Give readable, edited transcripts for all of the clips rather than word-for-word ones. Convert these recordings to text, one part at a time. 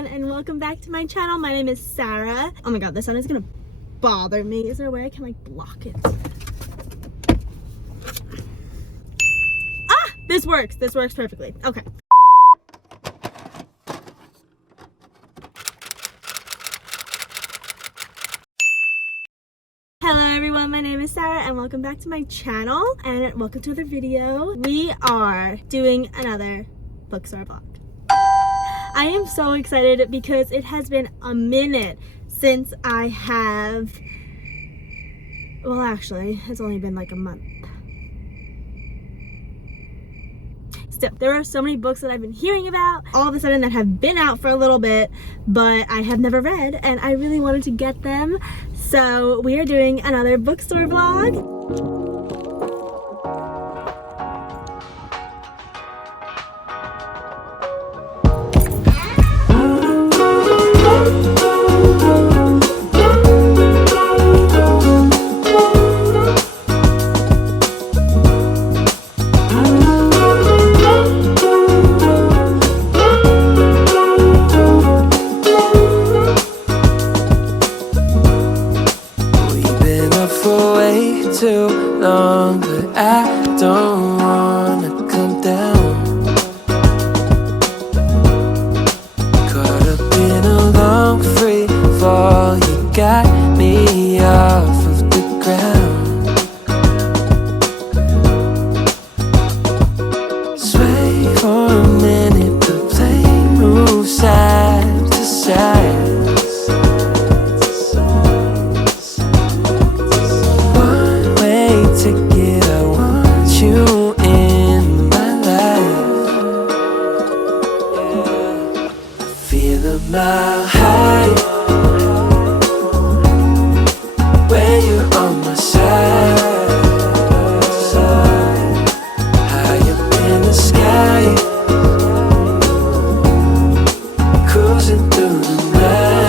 everyone, and welcome back to my channel. My name is Sarah. Oh my god, the sun is gonna bother me. Is there a way I can like block it? Ah, this works perfectly. Okay. Hello everyone, my name is Sarah and welcome back to my channel and welcome to another video. We are doing another bookstore vlog. I am so excited because it has been a minute since I have, well actually, it's only been like a month. Still, there are so many books that I've been hearing about all of a sudden that have been out for a little bit, but I have never read and I really wanted to get them. So we are doing another bookstore vlog. Too long, but I don't wanna come down. Caught up in a long free fall, you got me off of the ground. Sway for a minute, but play move side to side. Ticket, I want you in my life. I feel a mile high when you're on my side. High up in the sky, cruising through the night.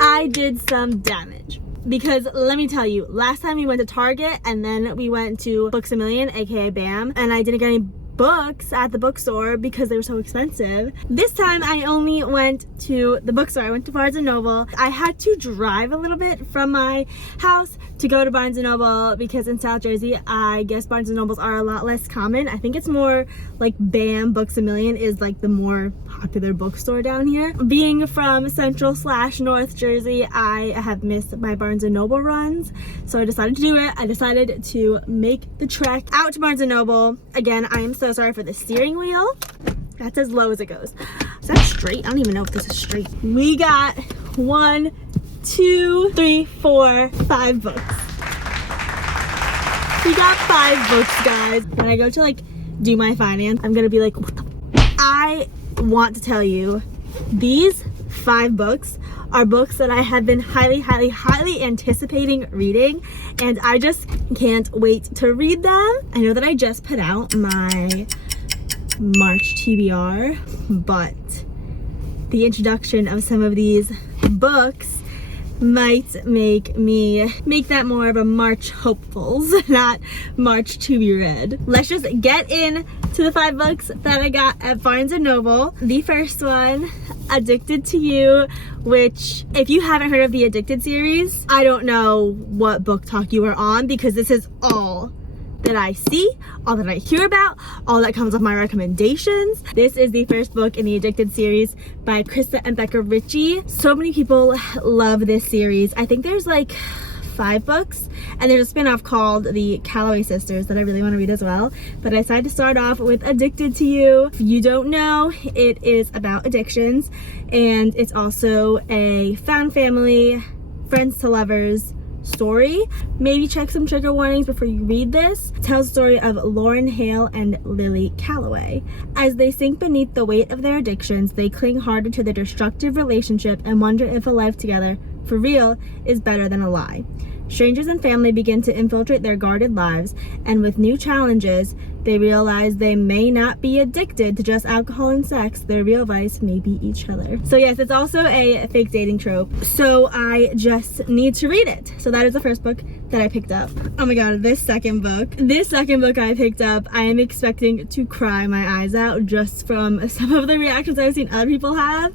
I did some damage because let me tell you, last time we went to Target and then we went to Books A Million, aka BAM, and I didn't get any books at the bookstore because they were so expensive. This time I only went to the bookstore. I went to Barnes & Noble. I had to drive a little bit from my house to go to Barnes & Noble because in South Jersey, I guess Barnes & Nobles are a lot less common. I think it's more like BAM, Books A Million is like the more popular bookstore down here. Being from Central/North Jersey, I have missed my Barnes & Noble runs, so I decided to do it. I decided to make the trek out to Barnes & Noble. Again, I am so sorry for the steering wheel. That's as low as it goes. Is that straight? I don't even know if this is straight. We got 1, 2, 3, 4, 5 books. We got 5 books, guys. When I go to like do my finance, I'm gonna be like, what the? I want to tell you, these 5 books are books that I have been highly anticipating reading, and I just can't wait to read them. I know that I just put out my March TBR, but the introduction of some of these books might make that more of a March hopefuls, not March to be read. Let's just get into to the 5 books that I got at Barnes & Noble. The first one, Addicted to You, which if you haven't heard of the Addicted series, I don't know what book talk you are on, because this is all that I see, all that I hear about, all that comes up my recommendations. This is the first book in the Addicted series by Krista and Becca Ritchie. So many people love this series. I think there's like 5 books, and there's a spin-off called the Calloway Sisters that I really want to read as well, but I decided to start off with Addicted to You. If you don't know, it is about addictions, and it's also a found family, friends to lovers story. Maybe check some trigger warnings before you read this. It tells the story of Lauren Hale and Lily Calloway. As they sink beneath the weight of their addictions, they cling harder to their destructive relationship and wonder if a life together, for real, is better than a lie. Strangers and family begin to infiltrate their guarded lives, and with new challenges, they realize they may not be addicted to just alcohol and sex. Their real vice may be each other. So yes, it's also a fake dating trope. So I just need to read it. So that is the first book that I picked up. Oh my god, this second book I picked up, I am expecting to cry my eyes out just from some of the reactions I've seen other people have.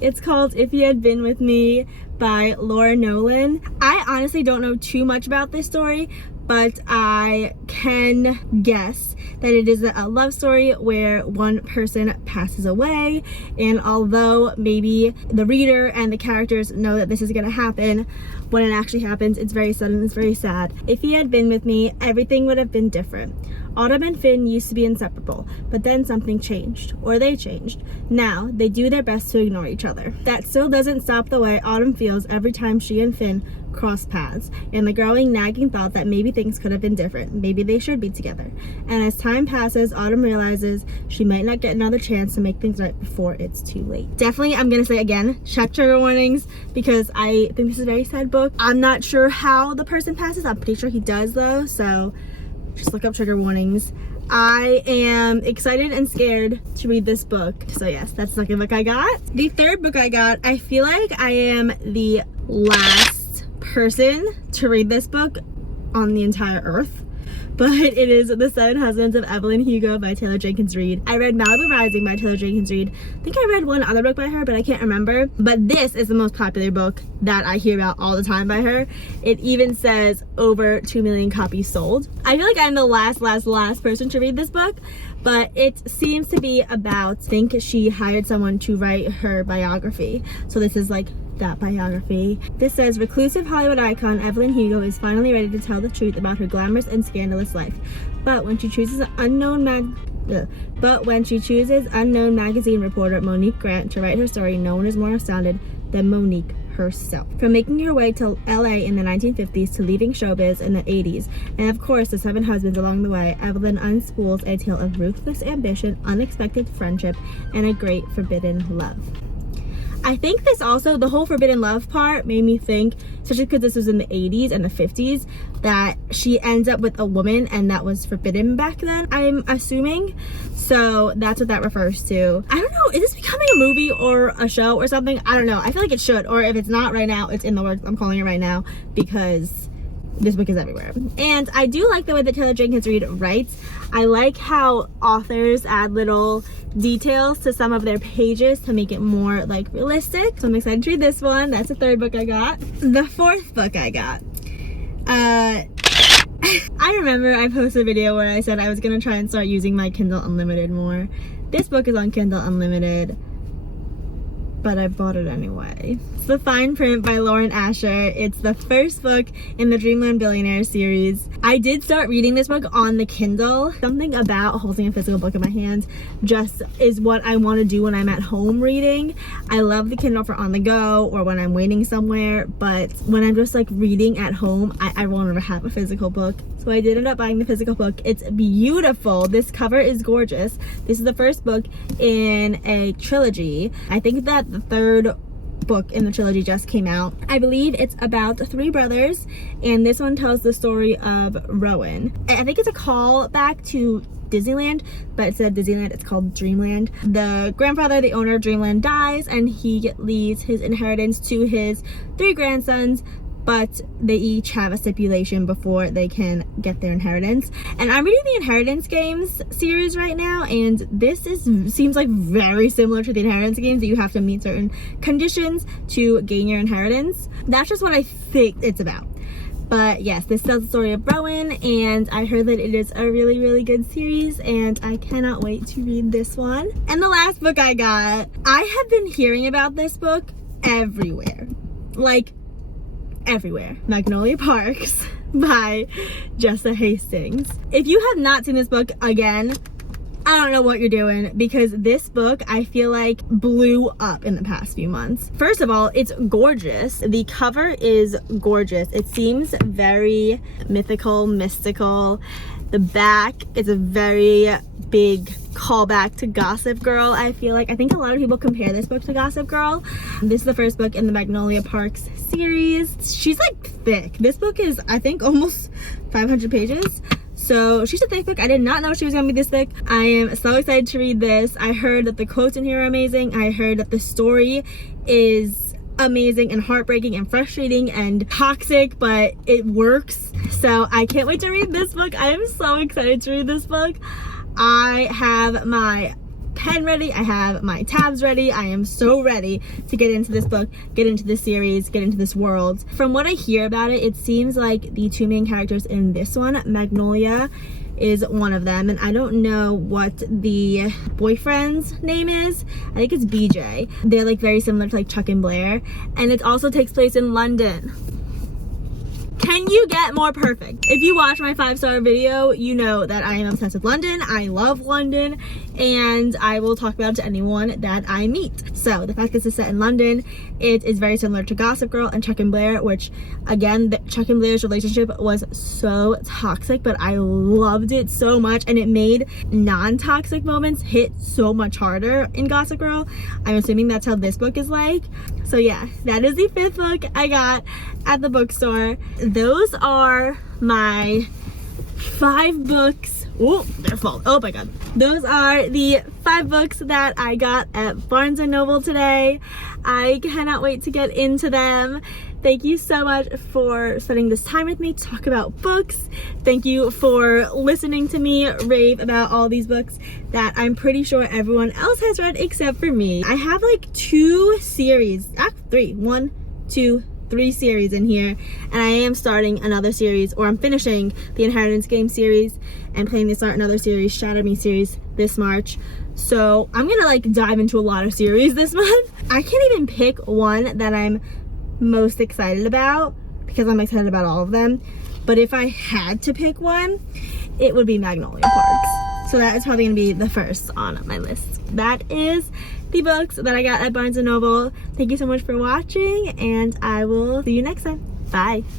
It's called If You Had Been With Me by Laura Nolan. I honestly don't know too much about this story, but I can guess that it is a love story where one person passes away, and although maybe the reader and the characters know that this is going to happen, when it actually happens, it's very sudden, it's very sad. If he had been with me, everything would have been different. Autumn and Finn used to be inseparable, but then something changed, or they changed. Now, they do their best to ignore each other. That still doesn't stop the way Autumn feels every time she and Finn cross paths, and the growing nagging thought that maybe things could have been different, maybe they should be together. And as time passes, Autumn realizes she might not get another chance to make things right before it's too late. Definitely, I'm gonna say again, check trigger warnings, because I think this is a very sad book. I'm not sure how the person passes, I'm pretty sure he does though, so just look up trigger warnings. I am excited and scared to read this book. So yes, that's the second book I got. The third book I got, I feel like I am the last person to read this book on the entire earth, but it is The Seven Husbands of Evelyn Hugo by Taylor Jenkins Reid. I read Malibu Rising by Taylor Jenkins Reid. I think I read one other book by her, but I can't remember. But this is the most popular book that I hear about all the time by her. It even says over 2 million copies sold. I feel like I'm the last person to read this book, but it seems to be about, I think she hired someone to write her biography. So this is like that biography. This says, reclusive Hollywood icon Evelyn Hugo is finally ready to tell the truth about her glamorous and scandalous life. But when she chooses unknown magazine reporter Monique Grant to write her story, no one is more astounded than Monique herself. From making her way to LA in the 1950s to leaving showbiz in the 80s, and of course the 7 husbands along the way, Evelyn unspools a tale of ruthless ambition, unexpected friendship, and a great forbidden love. I think this also, the whole forbidden love part made me think, especially because this was in the 80s and the 50s, that she ends up with a woman and that was forbidden back then, I'm assuming. So that's what that refers to. I don't know, is this becoming a movie or a show or something? I don't know. I feel like it should, or if it's not right now, it's in the works. I'm calling it right now because this book is everywhere. And I do like the way that Taylor Jenkins Reid writes. I like how authors add little details to some of their pages to make it more like realistic. So I'm excited to read this one. That's the third book I got. The fourth book I got. I remember I posted a video where I said I was gonna try and start using my Kindle Unlimited more. This book is on Kindle Unlimited, but I bought it anyway. It's The Fine Print by Lauren Asher. It's the first book in the Dreamland Billionaire series. I did start reading this book on the Kindle. Something about holding a physical book in my hands just is what I want to do when I'm at home reading. I love the Kindle for on the go or when I'm waiting somewhere, but when I'm just like reading at home, I want to have a physical book. So I did end up buying the physical book. It's beautiful. This cover is gorgeous. This is the first book in a trilogy. I think that the third book in the trilogy just came out. I believe it's about 3 brothers, and this one tells the story of Rowan. I think it's a call back to Disneyland, but instead of Disneyland, it's called Dreamland. The grandfather, the owner of Dreamland, dies, and he leaves his inheritance to his 3 grandsons, but they each have a stipulation before they can get their inheritance. And I'm reading the Inheritance Games series right now, and this seems like very similar to the Inheritance Games, that you have to meet certain conditions to gain your inheritance. That's just what I think it's about. But yes, this tells the story of Rowan, and I heard that it is a really, really good series, and I cannot wait to read this one. And the last book I got, I have been hearing about this book everywhere. Like, everywhere. Magnolia Parks by Jessa Hastings. If you have not seen this book, again, I don't know what you're doing, because this book I feel like blew up in the past few months. First of all, it's gorgeous. The cover is gorgeous. It seems very mythical, mystical. The back is a very big callback to Gossip Girl, I feel like. I think a lot of people compare this book to Gossip Girl. This is the first book in the Magnolia Parks series. She's like thick. This book is, I think, almost 500 pages. So she's a thick book. I did not know she was gonna be this thick. I am so excited to read this. I heard that the quotes in here are amazing. I heard that the story is amazing and heartbreaking and frustrating and toxic, but it works. So I can't wait to read this book. I am so excited to read this book. I have my pen ready, I have my tabs ready. I am so ready to get into this book, get into this series, get into this world. From what I hear about it, it seems like the two main characters in this one, Magnolia is one of them, and I don't know what the boyfriend's name is. I think it's BJ. They're like very similar to like Chuck and Blair, and it also takes place in London. Can you get more perfect? If you watch my 5-star video, you know that I am obsessed with London. I love London, and I will talk about it to anyone that I meet. So the fact that it's set in London, it is very similar to Gossip Girl and Chuck and Blair, which again, Chuck and Blair's relationship was so toxic, but I loved it so much, and it made non-toxic moments hit so much harder in Gossip Girl. I'm assuming that's how this book is like. So yeah, that is the 5th book I got at the bookstore. Those are my 5 books. Oh, they're full. Oh my god. Those are the 5 books that I got at Barnes & Noble today. I cannot wait to get into them. Thank you so much for spending this time with me to talk about books. Thank you for listening to me rave about all these books that I'm pretty sure everyone else has read except for me. I have like 2 series, 3 series in here, and I am starting another series, or I'm finishing the Inheritance Game series and planning to start another series, Shatter Me series, this March. So I'm gonna like dive into a lot of series this month. I can't even pick one that I'm most excited about because I'm excited about all of them, but if I had to pick one, it would be Magnolia Parks. So that is probably gonna be the first on my list. That is the books that I got at Barnes & Noble. Thank you so much for watching, and I will see you next time. Bye.